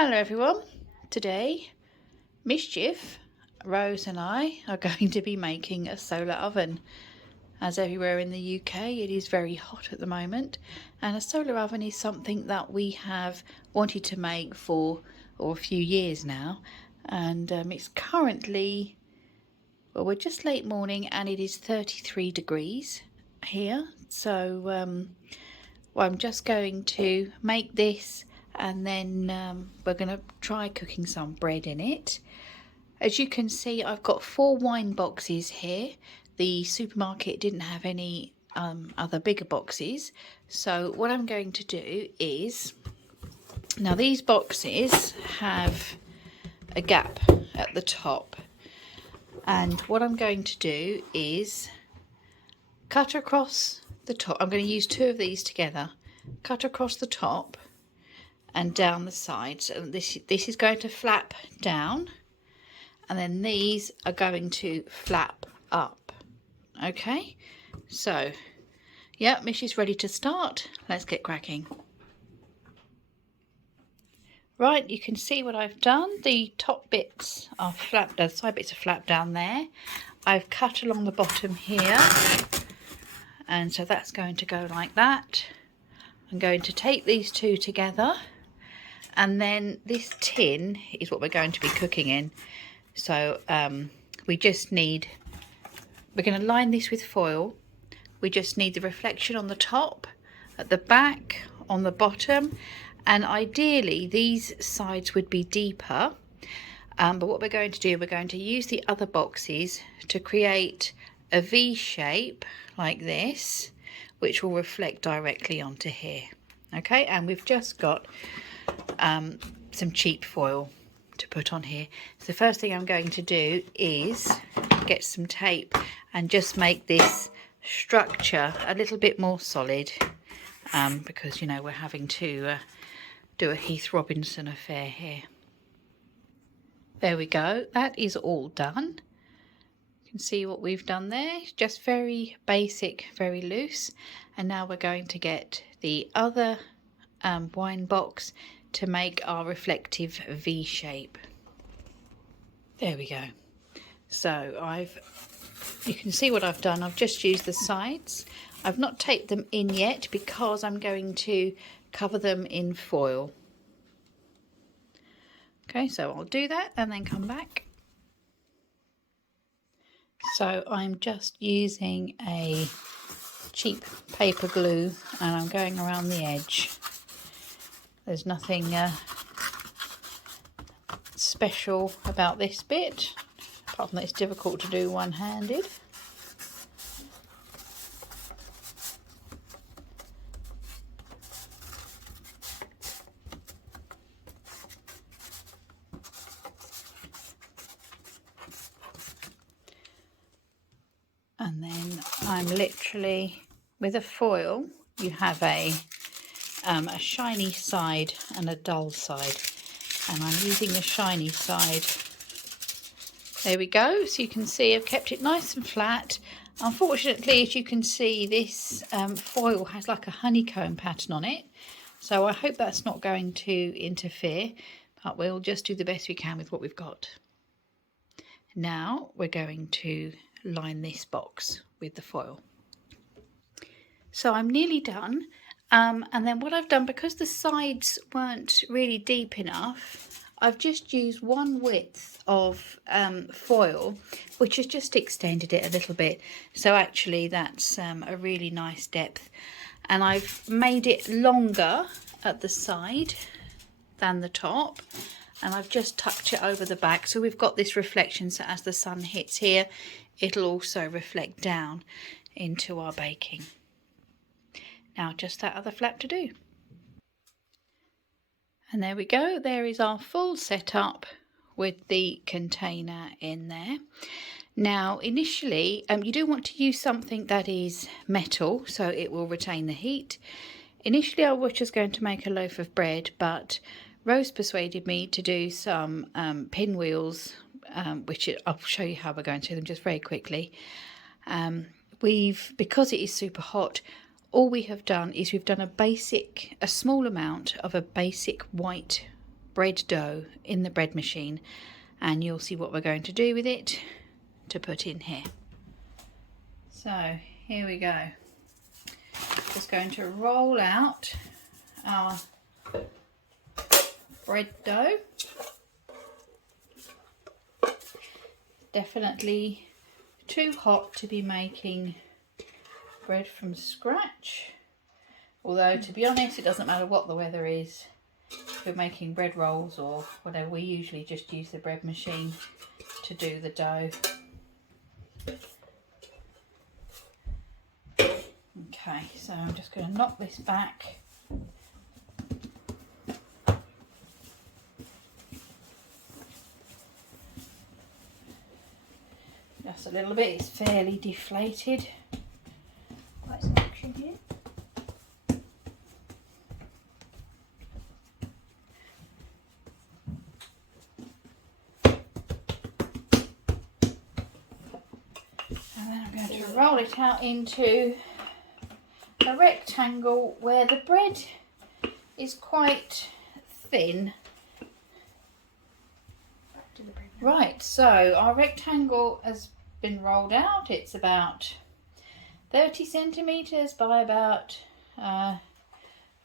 Hello everyone. Today, Mischief, Rose and I are going to be making a solar oven. As everywhere in the UK, it is very hot at the moment, and a solar oven is something that we have wanted to make for a few years now, and it's currently, well, we're just late morning and it is 33 degrees here, so well, I'm just going to make this and then we're going to try cooking some bread in it. As you can see, I've got 4 wine boxes here. The supermarket didn't have any other bigger boxes, so what I'm going to do is, now these boxes have a gap at the top, and what I'm going to do is cut across the top. I'm going to use 2 of these together, cut across the top and down the sides. So this is going to flap down, and then these are going to flap up. Okay, so yeah, Mish is ready to start. Let's get cracking. Right, you can see what I've done. The top bits are flapped, the side bits are flapped down there. I've cut along the bottom here, and so that's going to go like that. I'm going to take these 2 together, and then this tin is what we're going to be cooking in. So we're going to line this with foil. We just need the reflection on the top, at the back, on the bottom, and ideally these sides would be deeper. But what we're going to do, we're going to use the other boxes to create a V shape like this, which will reflect directly onto here. Okay, and we've just got some cheap foil to put on here. So the first thing I'm going to do is get some tape and just make this structure a little bit more solid, because, you know, we're having to do a Heath Robinson affair here. There we go, that is all done. You can see what we've done there, just very basic, very loose. And now we're going to get the other wine box to make our reflective V shape. There we go. So you can see what I've done. I've just used the sides. I've not taped them in yet because I'm going to cover them in foil. Okay, so I'll do that and then come back. So I'm just using a cheap paper glue and I'm going around the edge. There's nothing special about this bit, apart from that it's difficult to do one-handed. And then I'm literally, with a foil, you have a shiny side and a dull side, and I'm using the shiny side. There we go. So you can see I've kept it nice and flat. Unfortunately, as you can see, this foil has like a honeycomb pattern on it, so I hope that's not going to interfere, but we'll just do the best we can with what we've got. Now we're going to line this box with the foil. So I'm nearly done, and then what I've done, because the sides weren't really deep enough, I've just used 1 width of foil, which has just extended it a little bit. So actually that's a really nice depth, and I've made it longer at the side than the top, and I've just tucked it over the back, so we've got this reflection, so as the sun hits here it'll also reflect down into our baking. Now just that other flap to do. And there we go, there is our full setup with the container in there. Now initially you do want to use something that is metal so it will retain the heat. Initially I was just going to make a loaf of bread, but Rose persuaded me to do some pinwheels, which I'll show you how we're going to do them just very quickly. Because it is super hot, all we have done is we've done a small amount of a basic white bread dough in the bread machine, and you'll see what we're going to do with it to put in here. So here we go. Just going to roll out our bread dough. Definitely too hot to be making bread from scratch, although to be honest it doesn't matter what the weather is. If we're making bread rolls or whatever, we usually just use the bread machine to do the dough. Okay, so I'm just going to knock this back. Just a little bit, it's fairly deflated. Quite some action here. And then I'm going to roll it out into a rectangle where the bread is quite thin. Right, so our rectangle has been rolled out. It's about 30 centimetres by about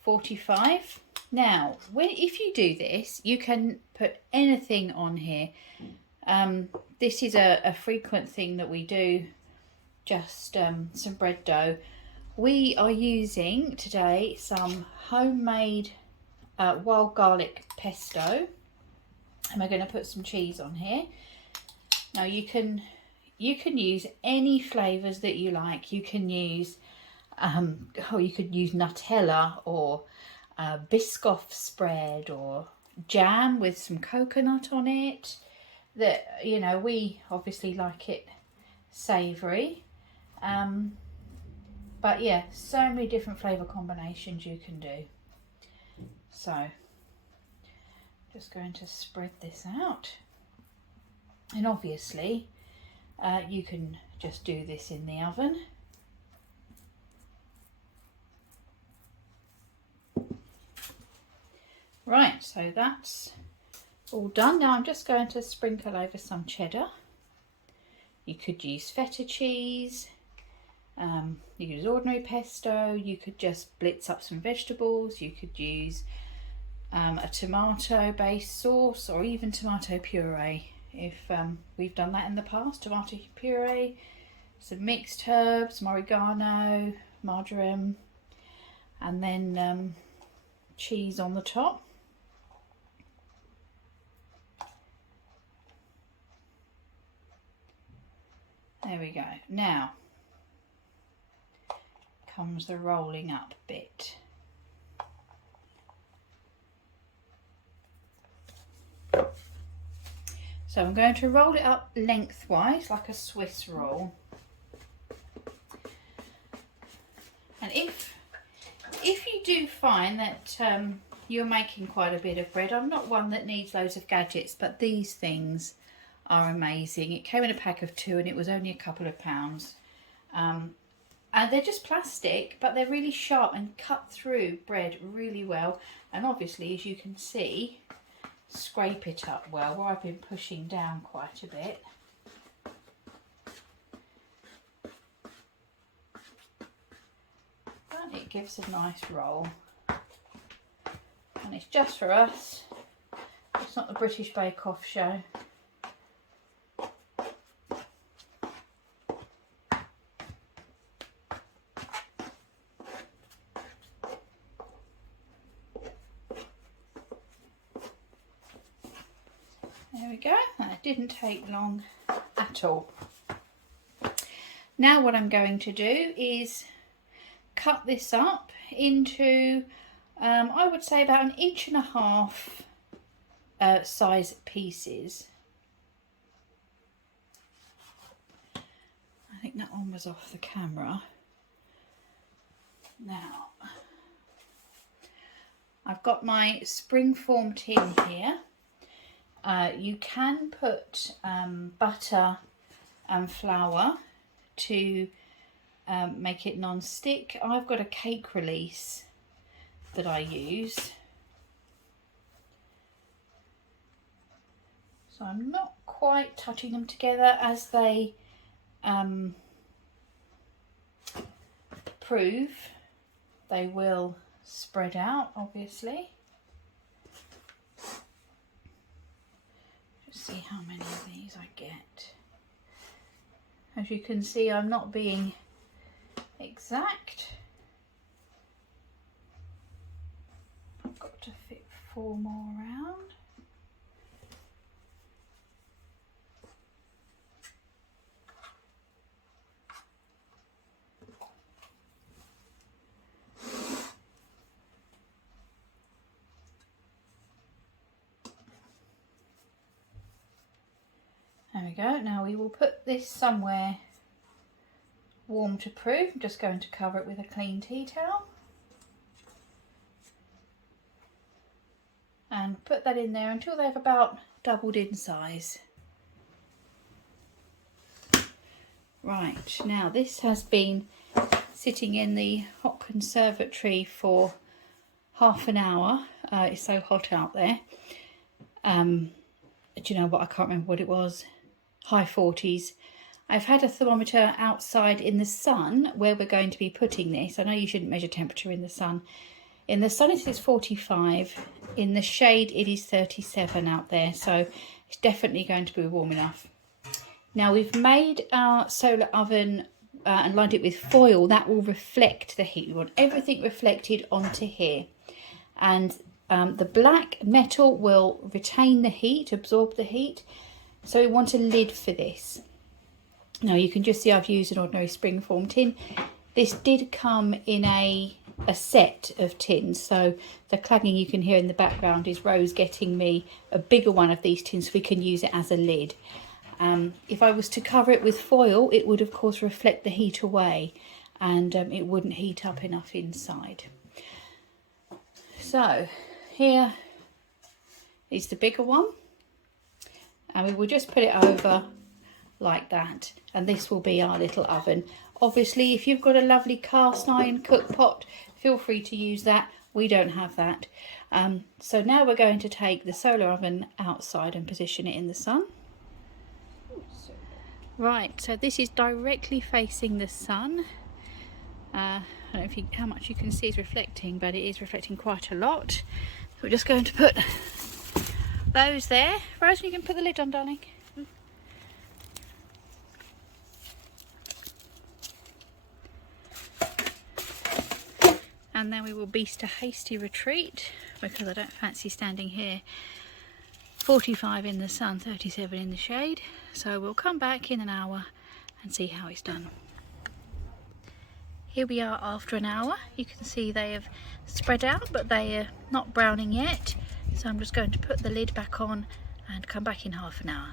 45. Now, if you do this, you can put anything on here. This is a frequent thing that we do, just some bread dough. We are using today some homemade wild garlic pesto, and we're going to put some cheese on here. Now you can use any flavours that you like. You can use you could use Nutella or Biscoff spread or jam with some coconut on it. That, you know, we obviously like it savoury. But yeah, so many different flavour combinations you can do. So, just going to spread this out. And obviously, you can just do this in the oven. Right, so that's all done. Now I'm just going to sprinkle over some cheddar. You could use feta cheese. You could use ordinary pesto. You could just blitz up some vegetables. You could use a tomato based sauce or even tomato puree if we've done that in the past. Tomato puree, some mixed herbs, some oregano, marjoram, and then cheese on the top. There we go. Now comes the rolling up bit. So I'm going to roll it up lengthwise like a Swiss roll. And if you do find that you're making quite a bit of bread, I'm not one that needs loads of gadgets, but these things are amazing. It came in a pack of 2 and it was only a couple of pounds. And they're just plastic, but they're really sharp and cut through bread really well. And obviously, as you can see, scrape it up well, where I've been pushing down quite a bit. But it gives a nice roll. And it's just for us. It's not the British Bake Off show. There we go, that didn't take long at all. Now what I'm going to do is cut this up into, I would say about 1.5 inch size pieces. I think that one was off the camera. Now, I've got my springform tin here. You can put butter and flour to make it non-stick. I've got a cake release that I use. So I'm not quite touching them together. As they prove, they will spread out, obviously. Just see how many of these I get. As you can see, I'm not being exact. I've got to fit 4 more around. There we go. Now we will put this somewhere warm to proof. I'm just going to cover it with a clean tea towel. And put that in there until they've about doubled in size. Right, now this has been sitting in the hot conservatory for half an hour. It's so hot out there. Do you know what? I can't remember what it was. High 40s. I've had a thermometer outside in the sun where we're going to be putting this. I know you shouldn't measure temperature in the sun. In the sun it says 45. In the shade it is 37 out there. So it's definitely going to be warm enough. Now we've made our solar oven and lined it with foil. That will reflect the heat. We want everything reflected onto here. And the black metal will retain the heat, absorb the heat. So we want a lid for this. Now you can just see I've used an ordinary springform tin. This did come in a set of tins, so the clanging you can hear in the background is Rose getting me a bigger one of these tins so we can use it as a lid. If I was to cover it with foil, it would of course reflect the heat away, and it wouldn't heat up enough inside. So here is the bigger one, and we will just put it over like that, and this will be our little oven. Obviously, if you've got a lovely cast iron cook pot, feel free to use that. We don't have that. So now we're going to take the solar oven outside and position it in the sun. Right, so this is directly facing the sun. I don't know how much you can see is reflecting, but it is reflecting quite a lot. So we're just going to put those there. Rose, you can put the lid on, darling. And then we will beast a hasty retreat because I don't fancy standing here. 45 in the sun, 37 in the shade. So we'll come back in an hour and see how it's done. Here we are after an hour. You can see they have spread out, but they are not browning yet. So I'm just going to put the lid back on and come back in half an hour.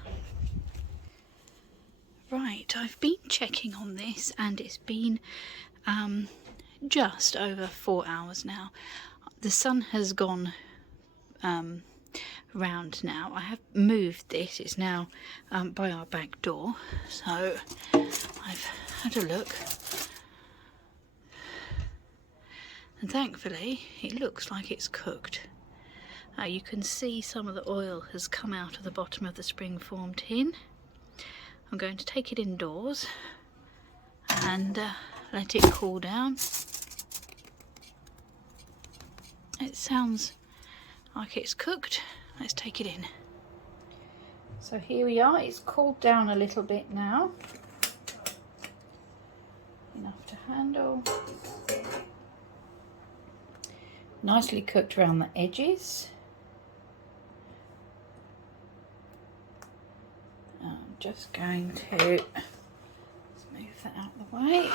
Right, I've been checking on this and it's been just over 4 hours now. The sun has gone round now. I have moved this. It's now by our back door. So I've had a look. And thankfully it looks like it's cooked. You can see some of the oil has come out of the bottom of the springform tin. I'm going to take it indoors and let it cool down. It sounds like it's cooked. Let's take it in. So here we are. It's cooled down a little bit now. Enough to handle. Nicely cooked around the edges. I'm just going to move that out of the way.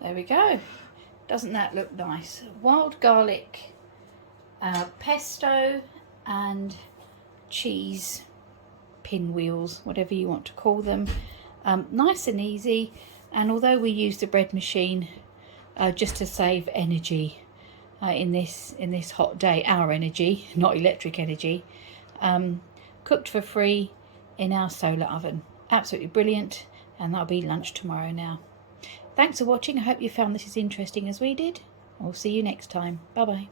There we go. Doesn't that look nice? Wild garlic, pesto and cheese pinwheels, whatever you want to call them. Nice and easy, and although we use the bread machine just to save energy in this hot day, our energy, not electric energy, cooked for free in our solar oven. Absolutely brilliant, and that'll be lunch tomorrow now. Thanks for watching. I hope you found this as interesting as we did. We'll see you next time. Bye bye.